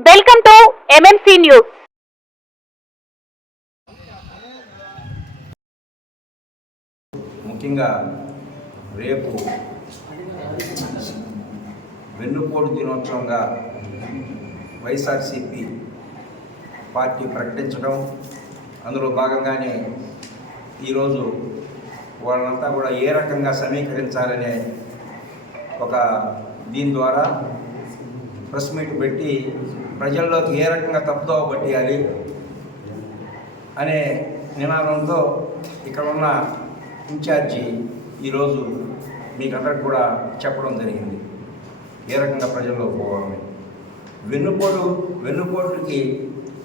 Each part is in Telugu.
వెల్కమ్ టు ఎంఎంసీ న్యూస్ ముఖ్యంగా రేపు వెన్నుపోటు దినోత్సవంగా వైఎస్ఆర్సిపి పార్టీ ప్రకటించడం అందులో భాగంగానే ఈరోజు వాళ్ళంతా కూడా ఏ రకంగా సమీకరించాలనే ఒక దీని ద్వారా ప్రెస్ మీట్ పెట్టి ప్రజల్లోకి ఏ రకంగా తప్పుదోవ పట్టేయాలి అనే నినాదంతో ఇక్కడ ఉన్న ఇన్ఛార్జి ఈరోజు మీకు అందరికి కూడా చెప్పడం జరిగింది. ఏ రకంగా ప్రజల్లో పోవాలని వెన్నుపోటు వెన్నుపోటుకి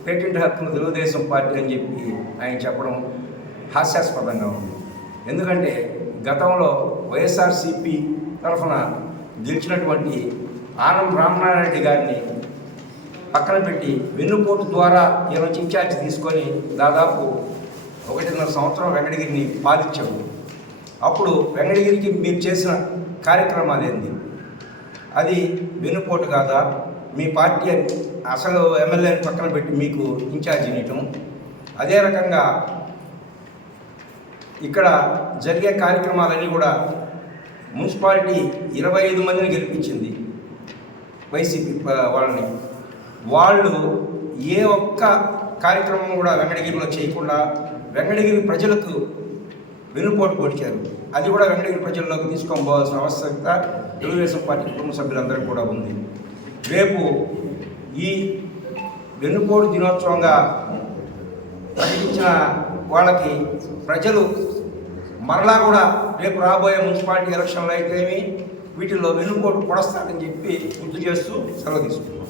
పేటెంట్ హక్కును తెలుగుదేశం పార్టీ అని చెప్పి ఆయన చెప్పడం హాస్యాస్పదంగా ఉంది. ఎందుకంటే గతంలో వైఎస్ఆర్సిపి తరఫున గెలిచినటువంటి ఆనం రామనారాయణ రెడ్డి గారిని పక్కన పెట్టి వెన్నుపోటు ద్వారా ఈయన ఇన్ఛార్జ్ తీసుకొని దాదాపు ఒకటిన్నర సంవత్సరం వెంకటగిరిని పాలించాము. అప్పుడు వెంకటగిరికి మీరు చేసిన కార్యక్రమాలు ఏంది అది వెన్నుపోటు కాదా? మీ పార్టీ అసలు ఎమ్మెల్యేని పక్కన పెట్టి మీకు ఇన్ఛార్జ్ ఇవ్వటం అదే రకంగా ఇక్కడ జరిగే కార్యక్రమాలన్నీ కూడా మున్సిపాలిటీ ఇరవై ఐదు మందిని గెలిపించింది. వైసీపీ వాళ్ళని. వాళ్ళు ఏ ఒక్క కార్యక్రమం కూడా వెంకటగిరిలో చేయకుండా వెంకటగిరి ప్రజలకు వెనుపోటు పొడిచారు అది కూడా వెంకటగిరి ప్రజల్లోకి తీసుకొని పోవాల్సిన ఆవశ్యకత తెలుగుదేశం పార్టీ కుటుంబ సభ్యులందరికీ కూడా ఉంది. రేపు ఈ వెన్నుపోటు దినోత్సవంగా ప్రకటించిన వాళ్ళకి ప్రజలు మరలా కూడా రేపు రాబోయే మున్సిపాలిటీ ఎలక్షన్లు అయితేమి వీటిలో వెన్నుపోటు పొడస్తాడని చెప్పి గుర్తు చేస్తూ సెలవు తీసుకుంటున్నాం.